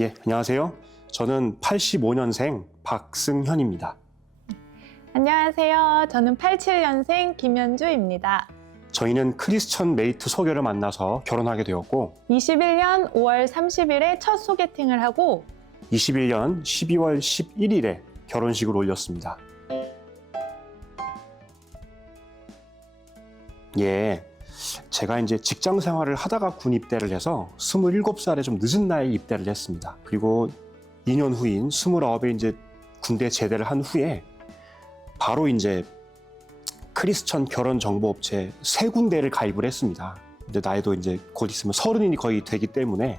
예, 안녕하세요. 저는 85년생 박승현입니다. 안녕하세요. 저는 87년생 김현주입니다. 저희는 크리스천 메이트 소개를 만나서 결혼하게 되었고 21년 5월 30일에 첫 소개팅을 하고 21년 12월 11일에 결혼식을 올렸습니다. 예, 제가 이제 직장 생활을 하다가 군 입대를 해서 27살에 좀 늦은 나이에 입대를 했습니다. 그리고 2년 후인 29에 이제 군대 제대를 한 후에 바로 이제 크리스천 결혼 정보 업체 3군데를 가입을 했습니다. 근데 나이도 이제 곧 있으면 30이 거의 되기 때문에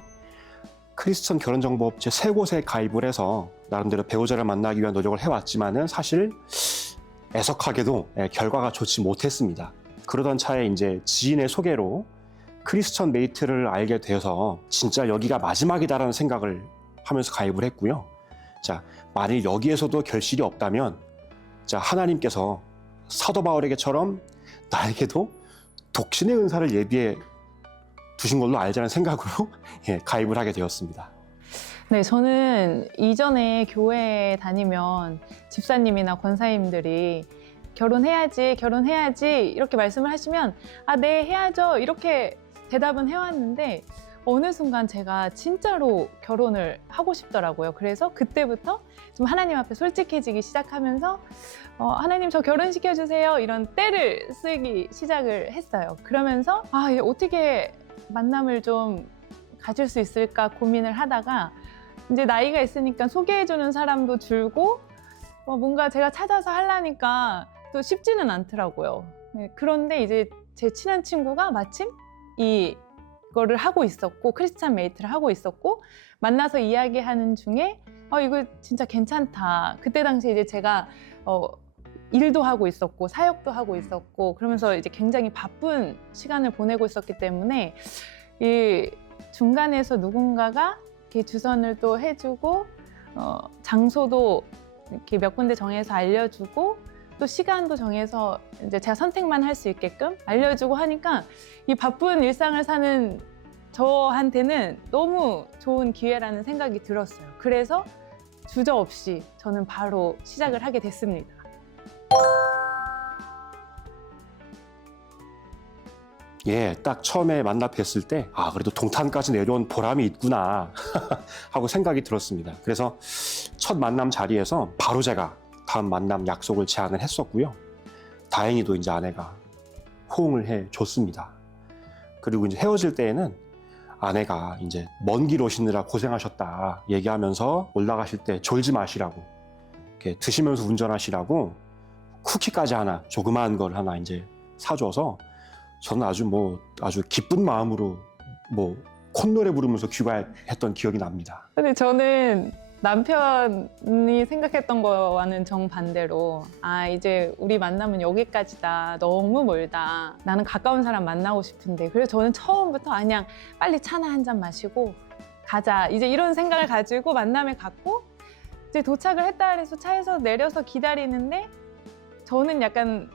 크리스천 결혼 정보 업체 3곳에 가입을 해서 나름대로 배우자를 만나기 위한 노력을 해왔지만은 사실 애석하게도 결과가 좋지 못했습니다. 그러던 차에 이제 지인의 소개로 크리스천 메이트를 알게 되어서 진짜 여기가 마지막이다라는 생각을 하면서 가입을 했고요. 자, 만일 여기에서도 결실이 없다면 자, 하나님께서 사도 바울에게처럼 나에게도 독신의 은사를 예비해 두신 걸로 알자는 생각으로 가입을 하게 되었습니다. 네, 저는 이전에 교회에 다니면 집사님이나 권사님들이 결혼해야지 이렇게 말씀을 하시면 아, 네, 해야죠 이렇게 대답은 해왔는데 어느 순간 제가 진짜로 결혼을 하고 싶더라고요. 그래서 그때부터 좀 하나님 앞에 솔직해지기 시작하면서 하나님 저 결혼시켜주세요 이런 때를 쓰기 시작을 했어요. 그러면서 아, 어떻게 만남을 좀 가질 수 있을까 고민을 하다가 이제 나이가 있으니까 소개해주는 사람도 줄고 뭔가 제가 찾아서 하려니까 또 쉽지는 않더라고요. 네, 그런데 이제 제 친한 친구가 마침 이거를 하고 있었고 크리스찬 메이트를 하고 있었고 만나서 이야기하는 중에 이거 진짜 괜찮다. 그때 당시에 이제 제가 일도 하고 있었고 사역도 하고 있었고 그러면서 이제 굉장히 바쁜 시간을 보내고 있었기 때문에 이 중간에서 누군가가 이렇게 주선을 또 해주고 장소도 이렇게 몇 군데 정해서 알려주고 또 시간도 정해서 이제 제가 선택만 할 수 있게끔 알려주고 하니까 이 바쁜 일상을 사는 저한테는 너무 좋은 기회라는 생각이 들었어요. 그래서 주저없이 저는 바로 시작을 하게 됐습니다. 예, 딱 처음에 만나 뵀을 때, 아, 그래도 동탄까지 내려온 보람이 있구나 하고 생각이 들었습니다. 그래서 첫 만남 자리에서 바로 제가 다음 만남 약속을 제안을 했었고요. 다행히도 이제 아내가 호응을 해 줬습니다. 그리고 이제 헤어질 때에는 아내가 이제 먼 길 오시느라 고생하셨다 얘기하면서 올라가실 때 졸지 마시라고, 이렇게 드시면서 운전하시라고 쿠키까지 하나, 조그마한 걸 하나 이제 사줘서 저는 아주 기쁜 마음으로 콧노래 부르면서 귀가했던 기억이 납니다. 근데 저는 남편이 생각했던 거와는 정반대로 아, 이제 우리 만남은 여기까지다. 너무 멀다. 나는 가까운 사람 만나고 싶은데. 그래서 저는 처음부터 그냥 빨리 차나 한 잔 마시고 가자. 이제 이런 생각을 가지고 만남에 갔고 이제 도착을 했다 그래서 차에서 내려서 기다리는데 저는 약간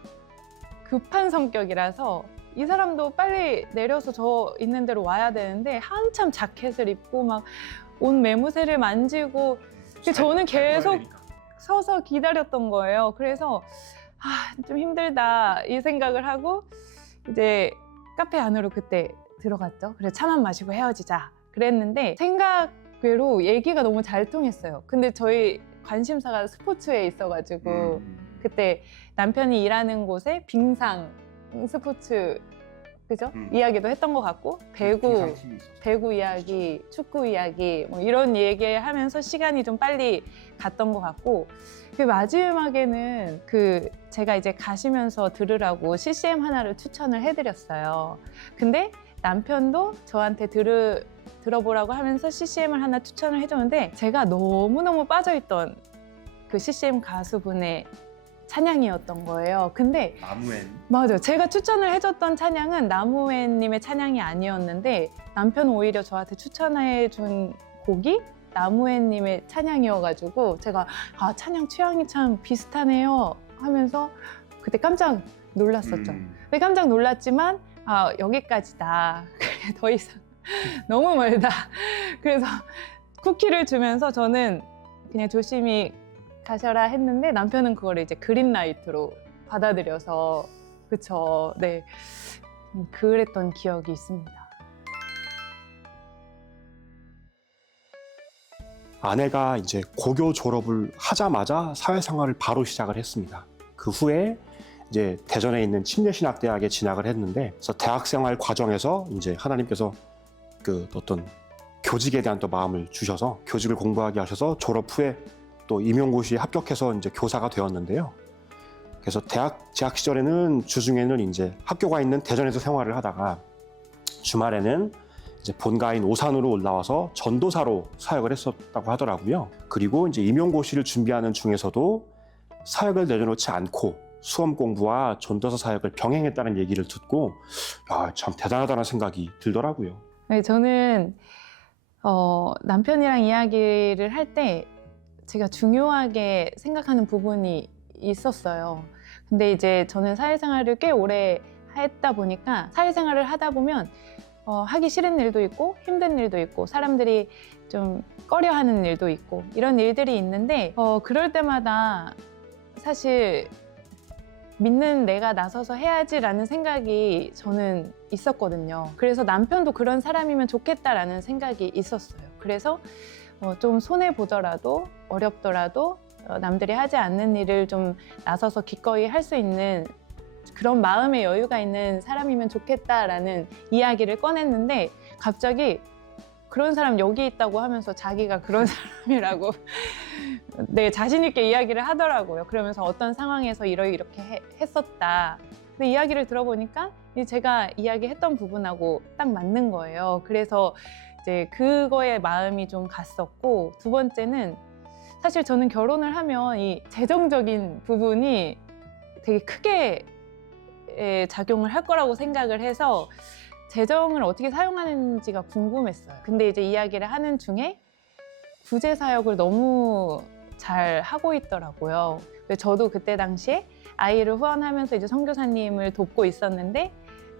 급한 성격이라서 이 사람도 빨리 내려서 저 있는 데로 와야 되는데 한참 자켓을 입고 막 옷 매무새를 만지고 저는 계속 서서 기다렸던 거예요. 그래서 좀 힘들다 이 생각을 하고 이제 카페 안으로 그때 들어갔죠. 그래서 차만 마시고 헤어지자 그랬는데 생각 외로 얘기가 너무 잘 통했어요. 근데 저희 관심사가 스포츠에 있어가지고 그때 남편이 일하는 곳에 빙상 스포츠 그죠? 이야기도 했던 것 같고 배구 이야기, 축구 이야기 이런 얘기하면서 시간이 좀 빨리 갔던 것 같고 그 마지막에는 제가 이제 가시면서 들으라고 CCM 하나를 추천을 해드렸어요. 근데 남편도 저한테 들어보라고 하면서 CCM을 하나 추천을 해줬는데 제가 너무너무 빠져있던 그 CCM 가수분의 찬양이었던 거예요. 근데 나무엔 맞아요. 제가 추천을 해줬던 찬양은 나무엔님의 찬양이 아니었는데 남편은 오히려 저한테 추천해준 곡이 나무엔님의 찬양이어가지고 제가 찬양 취향이 참 비슷하네요 하면서 그때 깜짝 놀랐었죠. 근데 깜짝 놀랐지만 여기까지다. 더 이상 너무 멀다. 그래서 쿠키를 주면서 저는 그냥 조심히 가셔라 했는데 남편은 그걸 이제 그린라이트로 받아들여서 그쵸. 네. 그랬던 기억이 있습니다. 아내가 이제 고교 졸업을 하자마자 사회생활을 바로 시작을 했습니다. 그 후에 이제 대전에 있는 침례신학대학에 진학을 했는데, 그래서 대학생활 과정에서 이제 하나님께서 그 어떤 교직에 대한 또 마음을 주셔서 교직을 공부하게 하셔서 졸업 후에 또 임용고시에 합격해서 이제 교사가 되었는데요. 그래서 대학 재학 시절에는 주중에는 이제 학교가 있는 대전에서 생활을 하다가 주말에는 이제 본가인 오산으로 올라와서 전도사로 사역을 했었다고 하더라고요. 그리고 이제 임용고시를 준비하는 중에서도 사역을 내려놓지 않고 수험 공부와 전도사 사역을 병행했다는 얘기를 듣고 참 대단하다는 생각이 들더라고요. 네, 저는 남편이랑 이야기를 할 때 제가 중요하게 생각하는 부분이 있었어요. 근데 이제 저는 사회생활을 꽤 오래 했다 보니까 사회생활을 하다 보면 하기 싫은 일도 있고 힘든 일도 있고 사람들이 좀 꺼려하는 일도 있고 이런 일들이 있는데 그럴 때마다 사실 믿는 내가 나서서 해야지라는 생각이 저는 있었거든요. 그래서 남편도 그런 사람이면 좋겠다라는 생각이 있었어요. 그래서 좀 손해보더라도 어렵더라도 남들이 하지 않는 일을 좀 나서서 기꺼이 할 수 있는 그런 마음의 여유가 있는 사람이면 좋겠다라는 이야기를 꺼냈는데 갑자기 그런 사람 여기 있다고 하면서 자기가 그런 사람이라고 네, 자신 있게 이야기를 하더라고요. 그러면서 어떤 상황에서 이렇게 했었다. 근데 이야기를 들어보니까 제가 이야기했던 부분하고 딱 맞는 거예요. 그래서 이제 그거에 마음이 좀 갔었고 두 번째는 사실 저는 결혼을 하면 이 재정적인 부분이 되게 크게 작용을 할 거라고 생각을 해서 재정을 어떻게 사용하는지가 궁금했어요. 근데 이제 이야기를 하는 중에 구제 사역을 너무 잘 하고 있더라고요. 저도 그때 당시에 아이를 후원하면서 이제 선교사님을 돕고 있었는데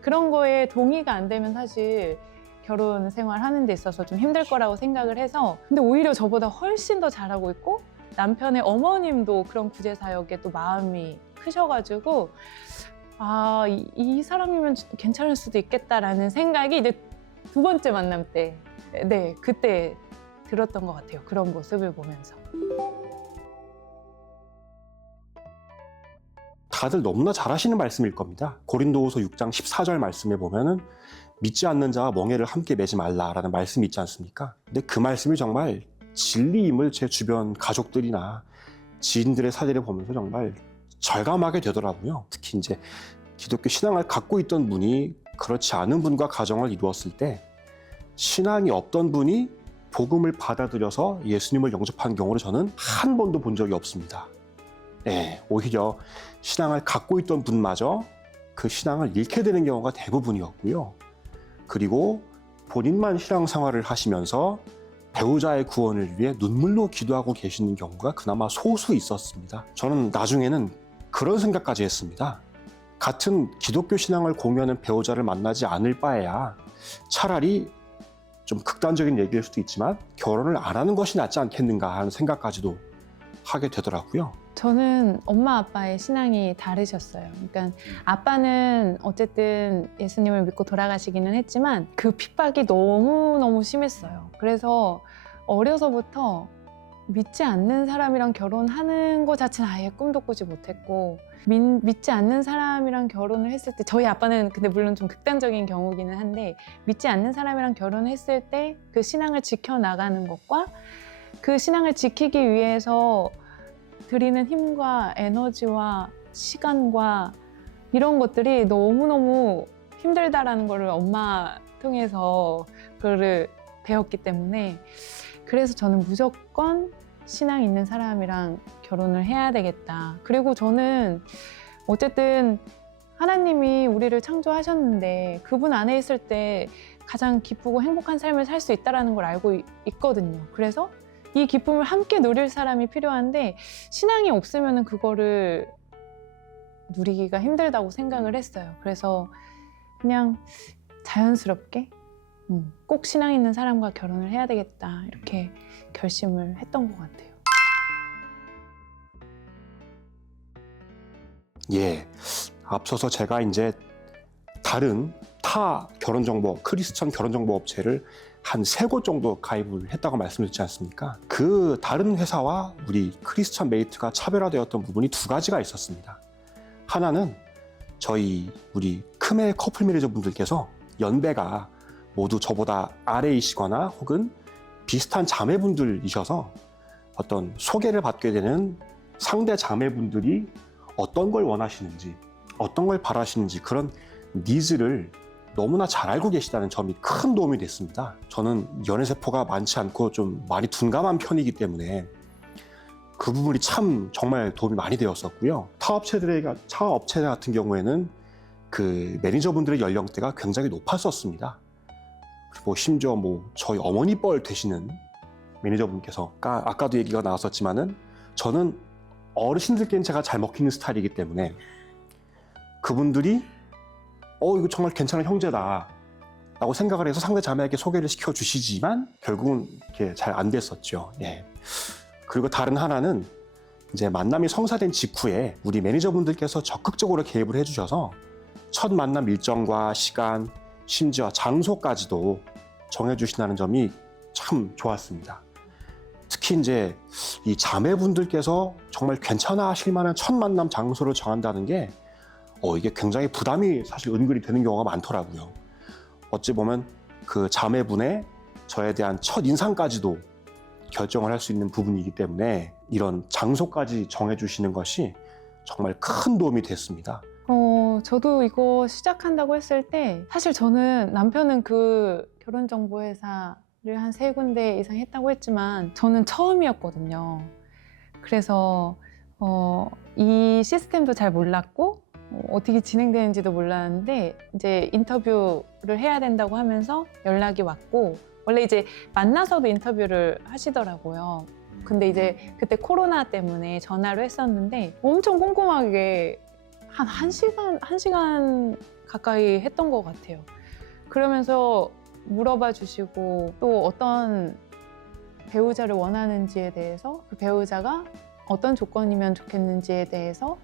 그런 거에 동의가 안 되면 사실 결혼 생활하는 데 있어서 좀 힘들 거라고 생각을 해서 근데 오히려 저보다 훨씬 더 잘하고 있고 남편의 어머님도 그런 구제 사역에 또 마음이 크셔가지고 이 사람이면 괜찮을 수도 있겠다라는 생각이 이제 두 번째 만남 때, 네, 그때 들었던 것 같아요. 그런 모습을 보면서. 다들 너무나 잘하시는 말씀일 겁니다. 고린도후서 6장 14절 말씀에 보면은 믿지 않는 자와 멍에를 함께 매지 말라라는 말씀이 있지 않습니까? 근데 그 말씀이 정말 진리임을 제 주변 가족들이나 지인들의 사례를 보면서 정말 절감하게 되더라고요. 특히 이제 기독교 신앙을 갖고 있던 분이 그렇지 않은 분과 가정을 이루었을 때 신앙이 없던 분이 복음을 받아들여서 예수님을 영접한 경우를 저는 한 번도 본 적이 없습니다. 네, 오히려 신앙을 갖고 있던 분마저 그 신앙을 잃게 되는 경우가 대부분이었고요. 그리고 본인만 신앙생활을 하시면서 배우자의 구원을 위해 눈물로 기도하고 계시는 경우가 그나마 소수 있었습니다. 저는 나중에는 그런 생각까지 했습니다. 같은 기독교 신앙을 공유하는 배우자를 만나지 않을 바에야 차라리 좀 극단적인 얘기일 수도 있지만 결혼을 안 하는 것이 낫지 않겠는가 하는 생각까지도 하게 되더라고요. 저는 엄마 아빠의 신앙이 다르셨어요. 그러니까 아빠는 어쨌든 예수님을 믿고 돌아가시기는 했지만 그 핍박이 너무너무 심했어요. 그래서 어려서부터 믿지 않는 사람이랑 결혼하는 것 자체는 아예 꿈도 꾸지 못했고 믿지 않는 사람이랑 결혼을 했을 때 저희 아빠는 근데 물론 좀 극단적인 경우기는 한데 믿지 않는 사람이랑 결혼을 했을 때 그 신앙을 지켜나가는 것과 그 신앙을 지키기 위해서 드리는 힘과 에너지와 시간과 이런 것들이 너무너무 힘들다라는 거를 엄마 통해서 그거를 배웠기 때문에 그래서 저는 무조건 신앙 있는 사람이랑 결혼을 해야 되겠다. 그리고 저는 어쨌든 하나님이 우리를 창조하셨는데 그분 안에 있을 때 가장 기쁘고 행복한 삶을 살 수 있다는 걸 알고 있거든요. 그래서 이 기쁨을 함께 누릴 사람이 필요한데 신앙이 없으면 그거를 누리기가 힘들다고 생각을 했어요. 그래서 그냥 자연스럽게 꼭 신앙 있는 사람과 결혼을 해야 되겠다 이렇게 결심을 했던 것 같아요. 예, 앞서서 제가 이제 다른 타 결혼정보, 크리스천 결혼정보 업체를 한 3곳 정도 가입을 했다고 말씀드렸지 않습니까? 그 다른 회사와 우리 크리스천 메이트가 차별화되었던 부분이 2가지가 있었습니다. 하나는 우리 크메 커플 매니저 분들께서 연배가 모두 저보다 아래이시거나 혹은 비슷한 자매분들이셔서 어떤 소개를 받게 되는 상대 자매분들이 어떤 걸 원하시는지, 어떤 걸 바라시는지 그런 니즈를 너무나 잘 알고 계시다는 점이 큰 도움이 됐습니다. 저는 연애세포가 많지 않고 좀 많이 둔감한 편이기 때문에 그 부분이 참 정말 도움이 많이 되었었고요. 타 업체 같은 경우에는 그 매니저분들의 연령대가 굉장히 높았었습니다. 그리고 심지어 저희 어머니 뻘 되시는 매니저분께서 아까도 얘기가 나왔었지만은 저는 어르신들께는 제가 잘 먹히는 스타일이기 때문에 그분들이 이거 정말 괜찮은 형제다 라고 생각을 해서 상대 자매에게 소개를 시켜주시지만 결국은 이렇게 잘 안 됐었죠. 예. 그리고 다른 하나는 이제 만남이 성사된 직후에 우리 매니저분들께서 적극적으로 개입을 해주셔서 첫 만남 일정과 시간, 심지어 장소까지도 정해주신다는 점이 참 좋았습니다. 특히 이제 이 자매분들께서 정말 괜찮아 하실 만한 첫 만남 장소를 정한다는 게 이게 굉장히 부담이 사실 은근히 되는 경우가 많더라고요. 어찌 보면 그 자매분의 저에 대한 첫 인상까지도 결정을 할 수 있는 부분이기 때문에 이런 장소까지 정해주시는 것이 정말 큰 도움이 됐습니다. 저도 이거 시작한다고 했을 때 사실 저는 남편은 그 결혼정보회사를 한 3군데 이상 했다고 했지만 저는 처음이었거든요. 그래서 이 시스템도 잘 몰랐고 어떻게 진행되는지도 몰랐는데 이제 인터뷰를 해야 된다고 하면서 연락이 왔고 원래 이제 만나서도 인터뷰를 하시더라고요. 근데 이제 그때 코로나 때문에 전화로 했었는데 엄청 꼼꼼하게 한 1시간 가까이 했던 것 같아요. 그러면서 물어봐 주시고 또 어떤 배우자를 원하는지에 대해서 그 배우자가 어떤 조건이면 좋겠는지에 대해서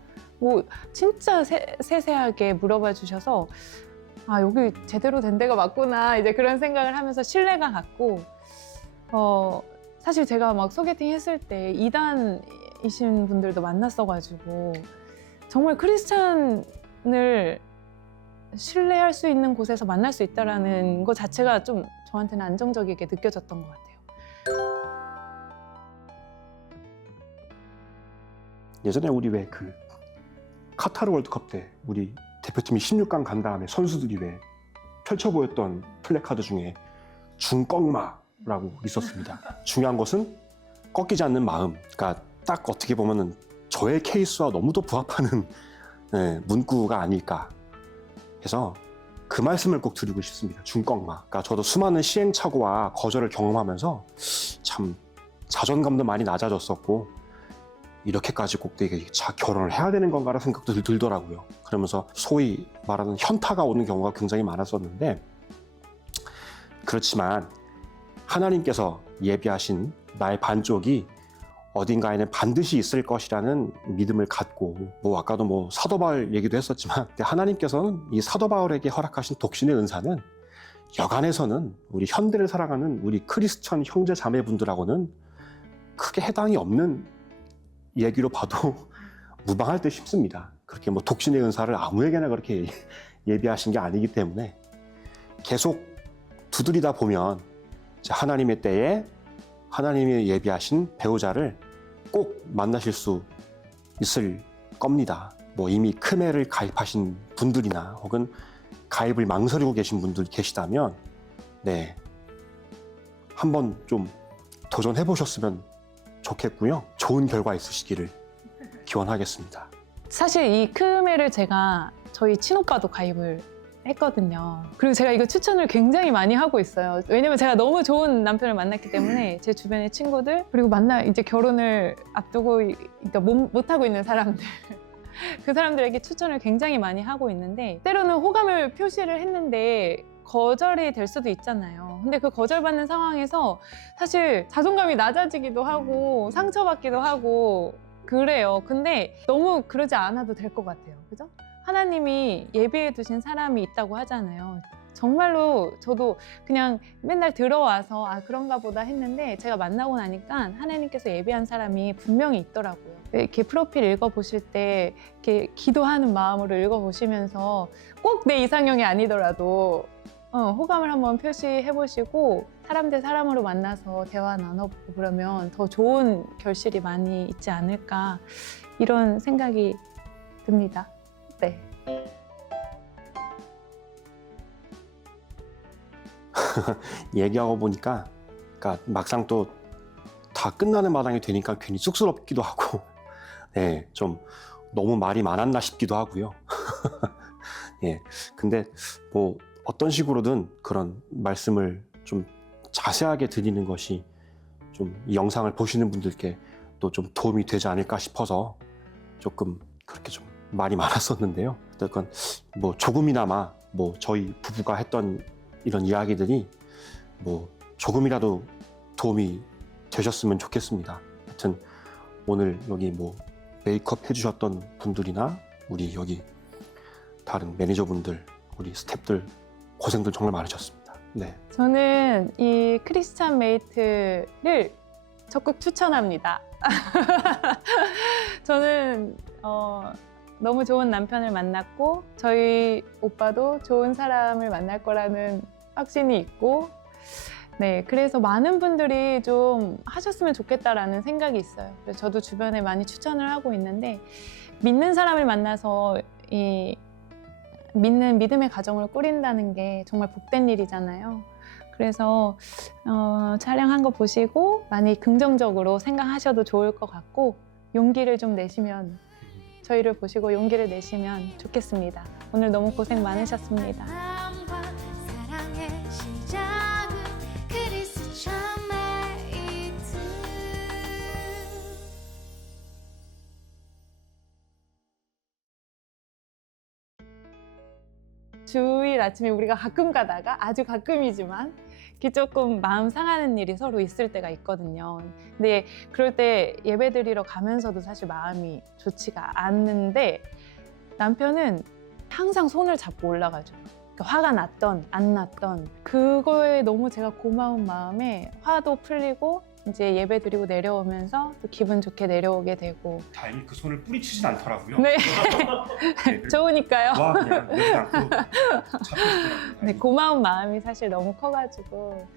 진짜 세세하게 물어봐 주셔서 여기 제대로 된 데가 맞구나 이제 그런 생각을 하면서 신뢰가 갔고 사실 제가 막 소개팅 했을 때 이단이신 분들도 만났어가지고 정말 크리스찬을 신뢰할 수 있는 곳에서 만날 수 있다는 것 자체가 좀 저한테는 안정적이게 느껴졌던 것 같아요. 예전에 우리 왜 카타르 월드컵 때 우리 대표팀이 16강 간 다음에 선수들이 왜 펼쳐 보였던 플래카드 중에 중꺾마라고 있었습니다. 중요한 것은 꺾이지 않는 마음. 그러니까 딱 어떻게 보면은 저의 케이스와 너무도 부합하는 문구가 아닐까 해서 그 말씀을 꼭 드리고 싶습니다. 중꺾마. 그러니까 저도 수많은 시행착오와 거절을 경험하면서 참 자존감도 많이 낮아졌었고 이렇게까지 꼭 되게 결혼을 해야 되는 건가라는 생각도 들더라고요. 그러면서 소위 말하는 현타가 오는 경우가 굉장히 많았었는데 그렇지만 하나님께서 예비하신 나의 반쪽이 어딘가에는 반드시 있을 것이라는 믿음을 갖고 아까도 사도 바울 얘기도 했었지만 하나님께서는 이 사도 바울에게 허락하신 독신의 은사는 여간에서는 우리 현대를 살아가는 우리 크리스천 형제 자매분들하고는 크게 해당이 없는 얘기로 봐도 무방할 듯 싶습니다. 그렇게 독신의 은사를 아무에게나 그렇게 예비하신 게 아니기 때문에 계속 두드리다 보면 하나님의 때에 하나님이 예비하신 배우자를 꼭 만나실 수 있을 겁니다. 이미 크메를 가입하신 분들이나 혹은 가입을 망설이고 계신 분들 계시다면 한번 좀 도전해 보셨으면 좋겠고요. 좋은 결과 있으시기를 기원하겠습니다. 사실 이 크메를 제가 저희 친오빠도 가입을 했거든요. 그리고 제가 이거 추천을 굉장히 많이 하고 있어요. 왜냐면 제가 너무 좋은 남편을 만났기 때문에 제 주변의 친구들 그리고 이제 결혼을 앞두고 그러니까 못하고 있는 사람들 그 사람들에게 추천을 굉장히 많이 하고 있는데 때로는 호감을 표시를 했는데 거절이 될 수도 있잖아요. 근데 그 거절받는 상황에서 사실 자존감이 낮아지기도 하고 상처받기도 하고 그래요. 근데 너무 그러지 않아도 될 것 같아요. 그죠? 하나님이 예비해 두신 사람이 있다고 하잖아요. 정말로 저도 그냥 맨날 들어와서 아 그런가 보다 했는데 제가 만나고 나니까 하나님께서 예비한 사람이 분명히 있더라고요. 이렇게 프로필 읽어보실 때 이렇게 기도하는 마음으로 읽어보시면서 꼭 내 이상형이 아니더라도 호감을 한번 표시해 보시고 사람 대 사람으로 만나서 대화 나눠보고 그러면 더 좋은 결실이 많이 있지 않을까 이런 생각이 듭니다. 네. 얘기하고 보니까 그러니까 막상 또 다 끝나는 마당이 되니까 괜히 쑥스럽기도 하고 네, 좀 너무 말이 많았나 싶기도 하고요. 예, 근데 뭐 어떤 식으로든 그런 말씀을 좀 자세하게 드리는 것이 좀 이 영상을 보시는 분들께 또 좀 도움이 되지 않을까 싶어서 조금 그렇게 좀 말이 많았었는데요. 어쨌건 뭐 조금이나마 뭐 저희 부부가 했던 이런 이야기들이 뭐 조금이라도 도움이 되셨으면 좋겠습니다. 하여튼 오늘 여기 뭐 메이크업 해주셨던 분들이나 우리 여기 다른 매니저분들, 우리 스태프들 고생들 정말 많으셨습니다. 네. 저는 이 크리스찬 메이트를 적극 추천합니다. 저는 너무 좋은 남편을 만났고 저희 오빠도 좋은 사람을 만날 거라는 확신이 있고 네, 그래서 많은 분들이 좀 하셨으면 좋겠다라는 생각이 있어요. 그래서 저도 주변에 많이 추천을 하고 있는데 믿는 사람을 만나서 이 믿음의 가정을 꾸린다는 게 정말 복된 일이잖아요. 그래서 촬영한 거 보시고 많이 긍정적으로 생각하셔도 좋을 것 같고 용기를 좀 내시면 저희를 보시고 용기를 내시면 좋겠습니다. 오늘 너무 고생 많으셨습니다. 사랑의 시작은 크리스찬 메이트. 주일 아침에 우리가 가끔 가다가 아주 가끔이지만 이렇게 조금 마음 상하는 일이 서로 있을 때가 있거든요. 근데 그럴 때 예배 드리러 가면서도 사실 마음이 좋지가 않는데 남편은 항상 손을 잡고 올라가줘요. 그러니까 화가 났던 안 났던 그거에 너무 제가 고마운 마음에 화도 풀리고 이제 예배 드리고 내려오면서 또 기분 좋게 내려오게 되고 다행히 그 손을 뿌리치진 않더라고요. 네. 좋으니까요. 와 그냥 내지 않고 잡혀주더라고요. 네, 고마운 마음이 사실 너무 커가지고